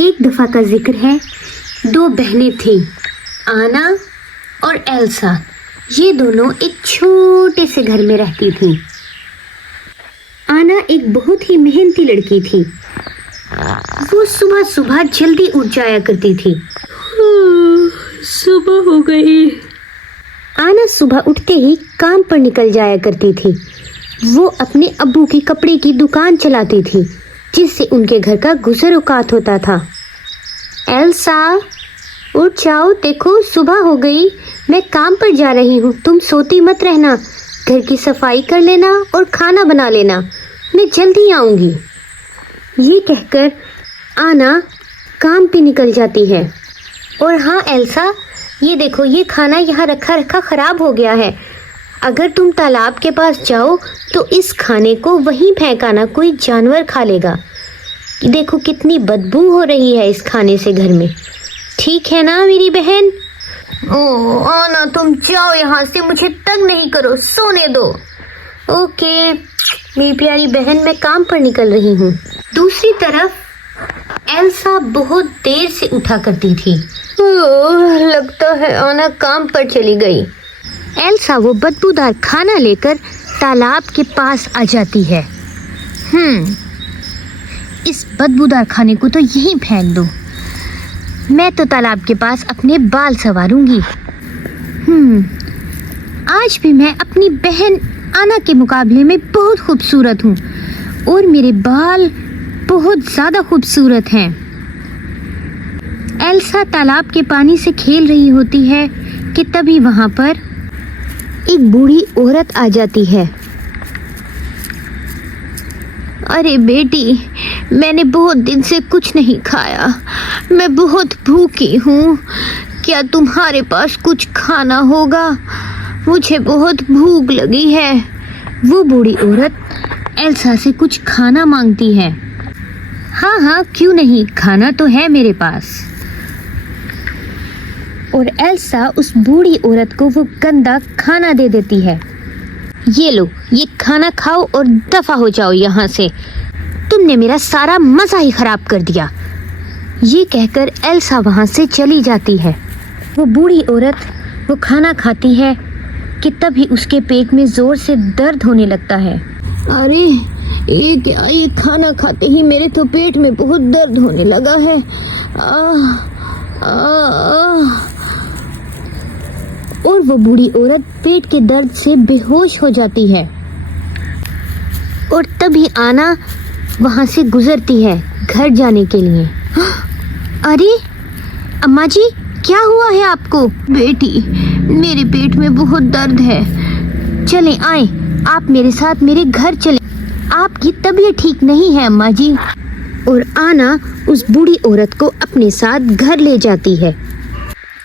एक दफा का जिक्र है, दो बहनें थीं, आना और एल्सा। ये दोनों एक छोटे से घर में रहती थीं। आना एक बहुत ही मेहनती लड़की थी। वो सुबह सुबह जल्दी उठ जाया करती थी। सुबह हो गई। आना सुबह उठते ही काम पर निकल जाया करती थी। वो अपने अब्बू की कपड़े की दुकान चलाती थी, जिससे उनके घर का गुजर औकात होता था। एल्सा, उठ जाओ, देखो सुबह हो गई। मैं काम पर जा रही हूँ, तुम सोती मत रहना। घर की सफाई कर लेना और खाना बना लेना, मैं जल्दी आऊँगी। ये कहकर आना काम पे निकल जाती है। और हाँ एल्सा, ये देखो, ये खाना यहाँ रखा रखा खराब हो गया है। अगर तुम तालाब के पास जाओ तो इस खाने को वहीं फेंक आना, कोई जानवर खा लेगा। देखो कितनी बदबू हो रही है इस खाने से घर में। ठीक है ना मेरी बहन? ओह आना, तुम जाओ यहाँ से, मुझे तंग नहीं करो, सोने दो। ओके मेरी प्यारी बहन, मैं काम पर निकल रही हूँ। दूसरी तरफ एल्सा बहुत देर से उठा करती थी। लगता है आना काम पर चली गई। एल्सा वो बदबूदार खाना लेकर तालाब के पास आ जाती है। इस बदबूदार खाने को तो यहीं फेंक दो। मैं तो तालाब के पास अपने बाल संवारूंगी। आज भी मैं अपनी बहन आना के मुकाबले में बहुत खूबसूरत हूँ और मेरे बाल बहुत ज़्यादा खूबसूरत हैं। एल्सा तालाब के पानी से खेल रही होती है कि तभी वहाँ पर एक बूढ़ी औरत आ जाती है। अरे बेटी, मैंने बहुत दिन से कुछ नहीं खाया, मैं बहुत भूखी हूँ। क्या तुम्हारे पास कुछ खाना होगा? मुझे बहुत भूख लगी है। वो बूढ़ी औरत एल्सा से कुछ खाना मांगती है। हाँ, क्यों नहीं, खाना तो है मेरे पास। और एल्सा उस बूढ़ी औरत को वो गंदा खाना दे देती है। ये लो, ये खाना खाओ और दफा हो जाओ यहाँ से। तुमने मेरा सारा मज़ा ही खराब कर दिया। ये कहकर एल्सा वहाँ से चली जाती है। वो बूढ़ी औरत वो खाना खाती है कि तभी उसके पेट में ज़ोर से दर्द होने लगता है। अरे ये क्या, ये खाना खाते ही मेरे तो पेट में बहुत दर्द होने लगा है। और वो बूढ़ी औरत पेट के दर्द से बेहोश हो जाती है। और तभी आना वहाँ से गुजरती है घर जाने के लिए। अरे अम्मा जी, क्या हुआ है आपको? बेटी, मेरे पेट में बहुत दर्द है। चलें, आए आप मेरे साथ मेरे घर चलें। आपकी तबीयत ठीक नहीं है अम्मा जी। और आना उस बूढ़ी औरत को अपने साथ घर ले जाती है।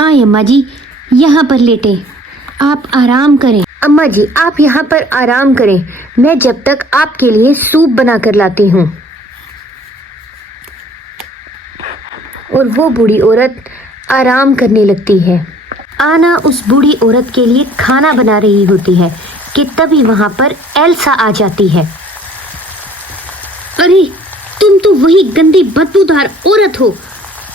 आए अम्मा जी, यहाँ पर लेटे, आप आराम करें। अम्मा जी, आप यहाँ पर आराम करें, मैं जब तक आपके लिए सूप बना कर लाती हूँ। और वो बूढ़ी औरत आराम करने लगती है। आना उस बूढ़ी औरत के लिए खाना बना रही होती है कि तभी वहाँ पर एल्सा आ जाती है। अरे तुम तो वही गंदी बदबूदार औरत हो।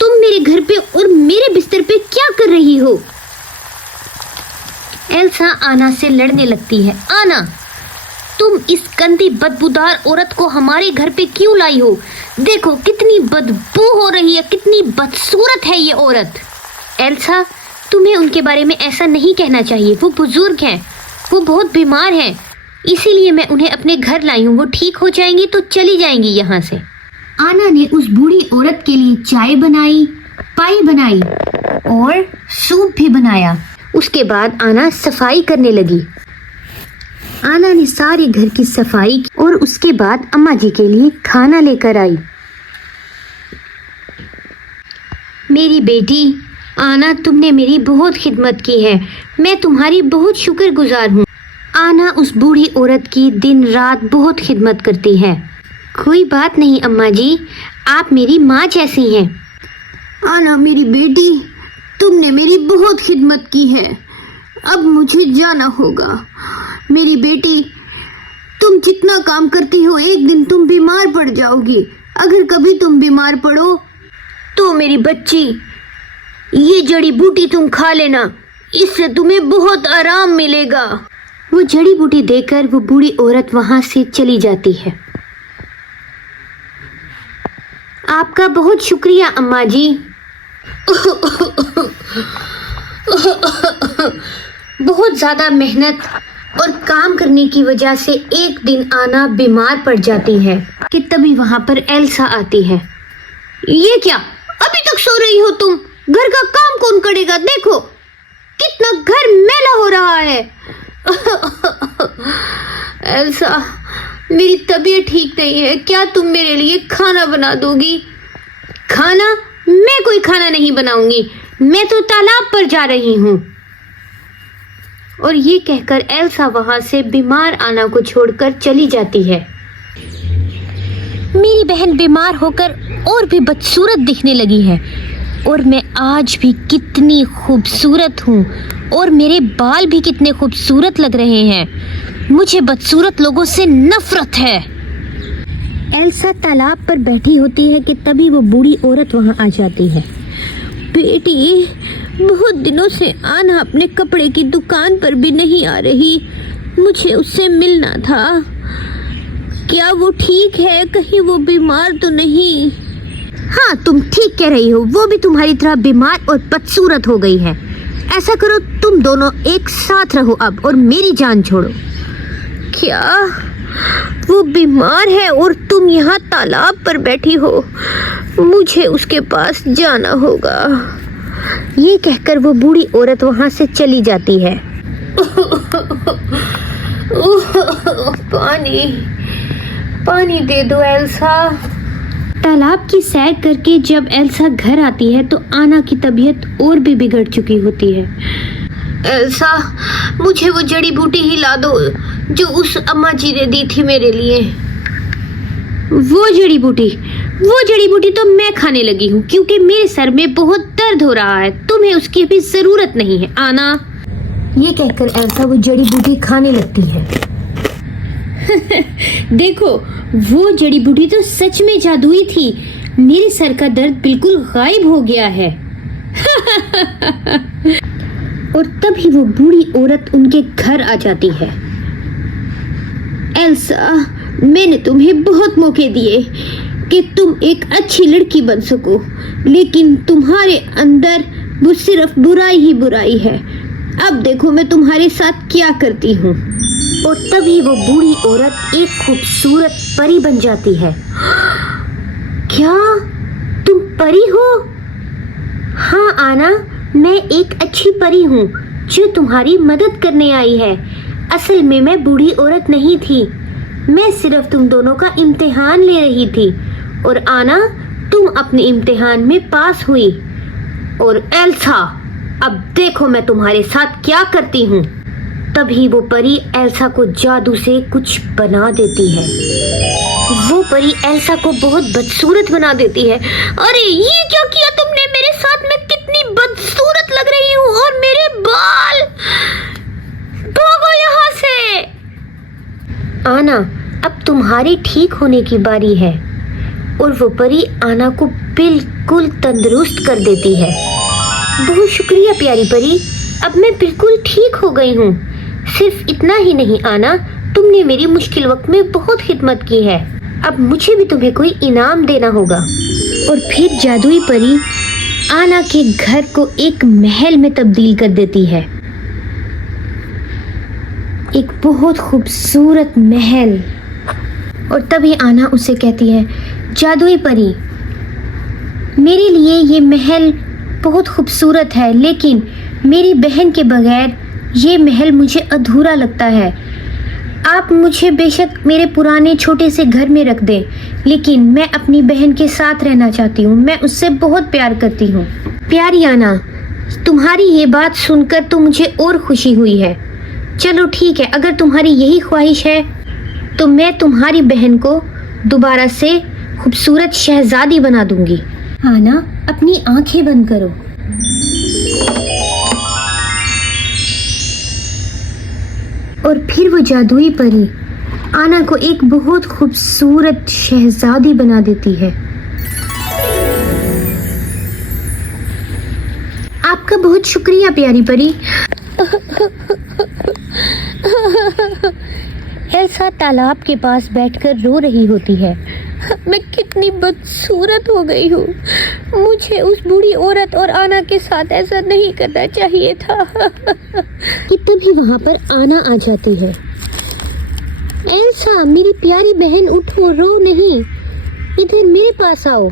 तुम मेरे घर पे और मेरे बिस्तर पे क्या कर रही हो? एल्सा आना से लड़ने लगती है। आना, तुम इस गंदी बदबूदार औरत को हमारे घर पे क्यों लाई हो? देखो कितनी बदबू हो रही है, कितनी बदसूरत है ये औरत। एल्सा, तुम्हें उनके बारे में ऐसा नहीं कहना चाहिए। वो बुजुर्ग हैं, वो बहुत बीमार हैं, इसीलिए मैं उन्हें अपने घर लाई हूँ। वो ठीक हो जाएंगी तो चली जाएंगी यहाँ से। आना ने उस बूढ़ी औरत के लिए चाय बनाई, पाई बनाई और सूप भी बनाया। उसके बाद आना सफाई करने लगी। आना ने सारे घर की सफाई की और उसके बाद अम्मा जी के लिए खाना लेकर आई। मेरी बेटी आना, तुमने मेरी बहुत खिदमत की है, मैं तुम्हारी बहुत शुक्रगुजार हूँ। आना उस बूढ़ी औरत की दिन रात बहुत खिदमत करती है। कोई बात नहीं अम्मा जी, आप मेरी माँ जैसी हैं। आना मेरी बेटी, तुमने मेरी बहुत खिदमत की है, अब मुझे जाना होगा। मेरी बेटी, तुम जितना काम करती हो एक दिन तुम बीमार पड़ जाओगी। अगर कभी तुम बीमार पड़ो मेरी बच्ची, ये जड़ी बूटी तुम खा लेना, इससे तुम्हें बहुत आराम मिलेगा। वो जड़ी बूटी देकर वो बूढ़ी औरत वहां से चली जाती है। आपका बहुत शुक्रिया अम्मा जी। बहुत ज्यादा मेहनत और काम करने की वजह से एक दिन आना बीमार पड़ जाती है कि तभी वहां पर एल्सा आती है। ये क्या, अभी तक सो रही हो तुम? घर का काम कौन करेगा? देखो कितना घर मैला हो रहा है। एल्सा, मेरी तबीयत ठीक नहीं है, क्या तुम मेरे लिए खाना बना दोगी? खाना? मैं कोई खाना नहीं बनाऊंगी, मैं तो तालाब पर जा रही हूँ। और ये कहकर एल्सा वहां से बीमार आना को छोड़कर चली जाती है। मेरी बहन बीमार होकर और भी बदसूरत दिखने लगी है, और मैं आज भी कितनी खूबसूरत हूँ, और मेरे बाल भी कितने खूबसूरत लग रहे हैं। मुझे बदसूरत लोगों से नफरत है। एल्सा तालाब पर बैठी होती है कि तभी वो बूढ़ी औरत वहां आ जाती है। बेटी, बहुत दिनों से आना अपने कपड़े की दुकान पर भी नहीं आ रही, मुझे उससे मिलना था। क्या वो ठीक है? कहीं वो बीमार तो नहीं? हाँ, तुम ठीक कह रही हो, वो भी तुम्हारी तरह बीमार और बदसूरत हो गई है। ऐसा करो, तुम दोनों एक साथ रहो अब और मेरी जान छोड़ो। क्या वो बीमार है और तुम यहाँ तालाब पर बैठी हो? मुझे उसके पास जाना होगा। ये कहकर वो बूढ़ी औरत वहां से चली जाती है। पानी, पानी दे दो एल्सा। तालाब की सैर करके जब एल्सा घर आती है तो आना की तबीयत और भी बिगड़ चुकी होती है। एल्सा, मुझे वो जड़ी बूटी ही ला दो जो उस अम्मा जी ने दी थी मेरे लिए। वो जड़ी बूटी तो मैं खाने लगी हूँ क्योंकि मेरे सर में बहुत दर्द हो रहा है, तुम्हें उसकी भी जरूरत नहीं है आना। ये कहकर एल्सा वो जड़ी बूटी खाने लगती है। देखो, वो जड़ी बूटी तो सच में जादुई थी, मेरे सर का दर्द बिल्कुल गायब हो गया है। और तभी वो बूढ़ी औरत उनके घर आ जाती है। एल्सा, मैंने तुम्हें बहुत मौके दिए कि तुम एक अच्छी लड़की बन सको, लेकिन तुम्हारे अंदर वो सिर्फ बुराई ही बुराई है। अब देखो मैं तुम्हारे साथ क्या करती हूँ। और तभी वो बूढ़ी औरत एक खूबसूरत परी बन जाती है। क्या तुम परी हो? हाँ आना, मैं एक अच्छी परी हूँ जो तुम्हारी मदद करने आई है। असल में मैं बूढ़ी औरत नहीं थी, मैं सिर्फ तुम दोनों का इम्तिहान ले रही थी। और आना, तुम अपने इम्तिहान में पास हुई। और एल्सा, अब देखो मैं तुम्हारे साथ क्या करती हूँ। तभी वो परी एल्सा को जादू से कुछ बना देती है। वो परी एल्सा को बहुत बदसूरत बना देती है। अरे ये क्या किया तुमने मेरे साथ? मैं कितनी बदसूरत लग रही हूँ, और मेरे बाल! भागो यहाँ से। आना, अब तुम्हारी ठीक होने की बारी है। और वो परी आना को बिल्कुल तंदुरुस्त कर देती है। बहुत शुक्रिया प्यारी परी, अब मैं बिल्कुल ठीक हो गई हूँ। सिर्फ इतना ही नहीं आना, तुमने मेरी मुश्किल वक्त में बहुत खिदमत की है। अब मुझे भी तुम्हें कोई इनाम देना होगा। और फिर जादुई परी आना के घर को एक महल में तब्दील कर देती है। एक बहुत खूबसूरत महल। और तभी आना उसे कहती है, जादुई परी, मेरे लिए ये महल बहुत खूबसूरत है, लेकिन मेरी बहन के बगैर ये महल मुझे अधूरा लगता है। आप मुझे बेशक मेरे पुराने छोटे से घर में रख दें, लेकिन मैं अपनी बहन के साथ रहना चाहती हूँ। मैं उससे बहुत प्यार करती हूँ। प्यारी आना, तुम्हारी ये बात सुनकर तो मुझे और खुशी हुई है। चलो ठीक है, अगर तुम्हारी यही ख्वाहिश है तो मैं तुम्हारी बहन को दोबारा से खूबसूरत शहजादी बना दूंगी। आना, अपनी आंखें बंद करो। और फिर वो जादुई परी आना को एक बहुत खूबसूरत शहजादी बना देती है। बहुत शुक्रिया प्यारी परी। एल्सा तालाब के पास बैठकर रो रही होती है। मैं कितनी बदसूरत हो गई हूँ। मुझे उस बूढ़ी औरत और आना के साथ ऐसा नहीं करना चाहिए था। कि तभी वहाँ पर आना आ जाती है। एल्सा मेरी प्यारी बहन, उठो, रो नहीं, इधर मेरे पास आओ।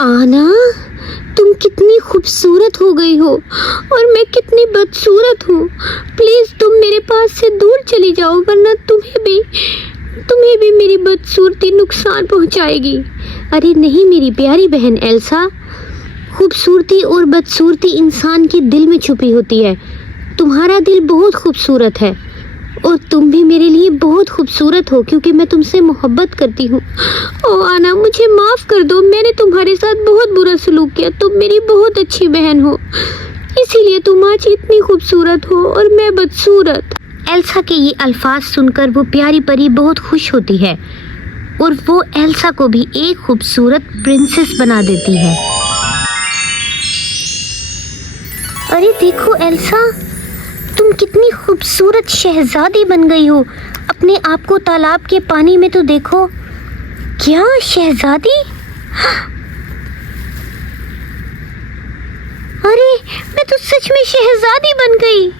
आना, तुम कितनी खूबसूरत हो गई हो और मैं कितनी बदसूरत हूँ। प्लीज तुम मेरे पास से दूर चली जाओ, वरना तुम्हें भी मेरी बदसूरती नुकसान पहुँचाएगी। अरे नहीं मेरी प्यारी बहन एल्सा, खूबसूरती और बदसूरती इंसान के दिल में छुपी होती है। तुम्हारा दिल बहुत खूबसूरत है और तुम भी मेरे लिए बहुत खूबसूरत हो, क्योंकि मैं तुमसे मोहब्बत करती हूँ। ओ आना, मुझे माफ़ कर दो, मैंने तुम्हारे साथ बहुत बुरा सलूक किया। तुम मेरी बहुत अच्छी बहन हो, इसीलिए तुम आज इतनी खूबसूरत हो और मैं बदसूरत। एल्सा के ये अल्फाज सुनकर वो प्यारी परी बहुत खुश होती है और वो एल्सा को भी एक खूबसूरत प्रिंसेस बना देती है। अरे देखो एल्सा, तुम कितनी खूबसूरत शहजादी बन गई हो। अपने आप को तालाब के पानी में तो देखो। क्या शहजादी? अरे मैं तो सच में शहजादी बन गई।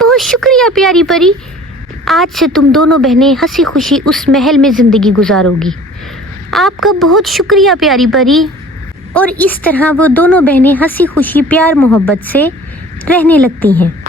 बहुत शुक्रिया प्यारी परी। आज से तुम दोनों बहनें हंसी खुशी उस महल में जिंदगी गुजारोगी। आपका बहुत शुक्रिया प्यारी परी। और इस तरह वो दोनों बहनें हंसी खुशी प्यार मोहब्बत से रहने लगती हैं।